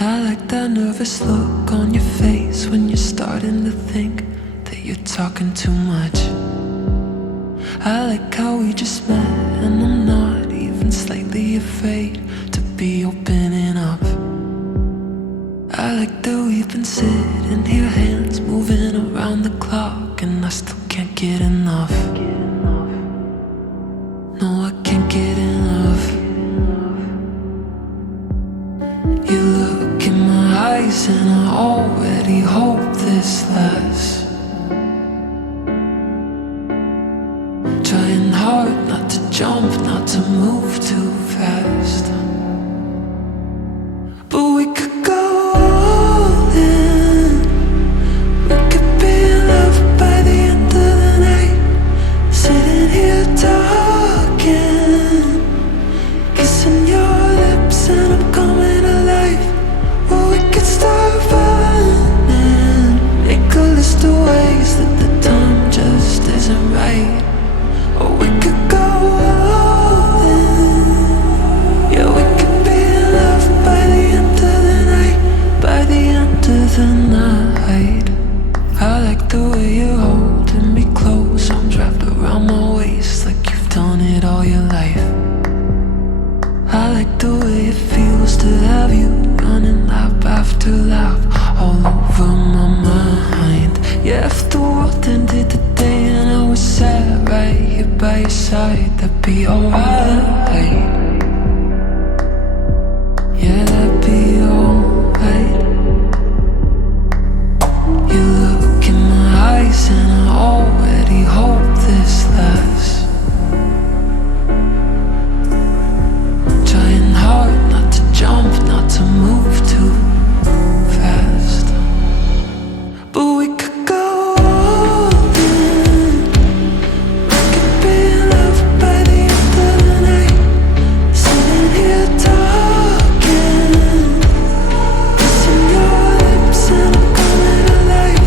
I like that nervous look on your face when you're starting to think that you're talking too much. I like how we just met and I'm not even slightly afraid to be opening up. I like that we've been sitting here, hands moving around the clock, and I still can't get enough. No, I can't get enough. You look in my eyes and I already hope this lasts. Trying hard not to jump, not to move too fast. But we could go all in. We could be in love by the end of the night. Sitting here talking, kissing your lips and I'm coming alive. Or we could start running, make a list of ways that the time just isn't right. Or we could go all in. Yeah, we could be in love by the end of the night. By the end of the night. I like the way you're holding me close, arms wrapped around my waist like you've done it all your life. I like the way it feels to have you running lap after lap all over my mind. Yeah, if the world ended today and I was sat right here by your side, that'd be alright. Yeah, that'd be alright. You look in my eyes and I already hope this lasts. Trying hard not to jump, not to move too fast. But we could go all in. We could be in love by the end of the night. Sitting here talking, kissing your lips and I'm coming alive.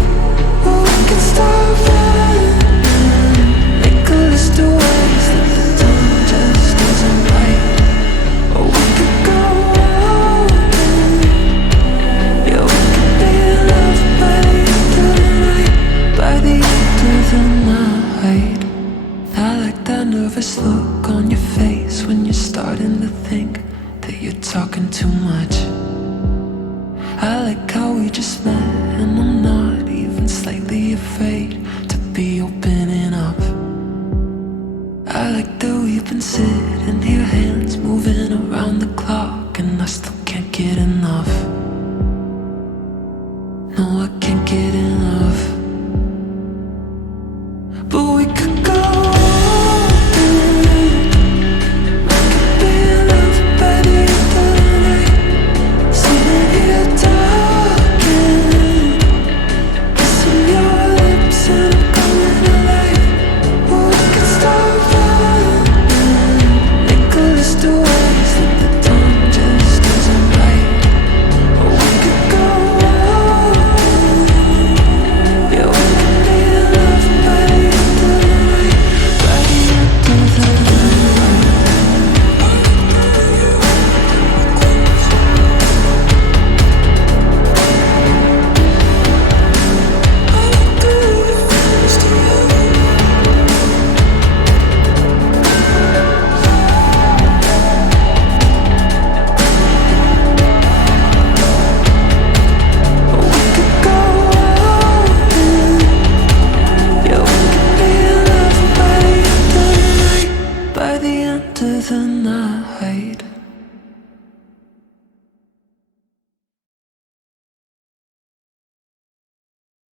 Or we could start running, make a list of ways that the time just isn't right. Or we could go all in. Yeah, we could be in love by the end of the night. By the end of the night. I like that nervous look on your face when you're starting to think that you're talking too much. I like how we just met and I'm not even slightly afraid to be opening up. I like that we've been sitting here, hands moving around the clock, and I still can't get enough. No, I can't get enough. But we could go all in. We could be in love by the end of the night. Sitting here talking, kissing your lips and I'm coming alive. Or we could start running, make a list of ways that the time just isn't right. Or we could go all in. Yeah, we could be in love by the end of the night. By the end of the night. Or we could go all in. Yeah, we could be in love by the end of the night. By the end of the night.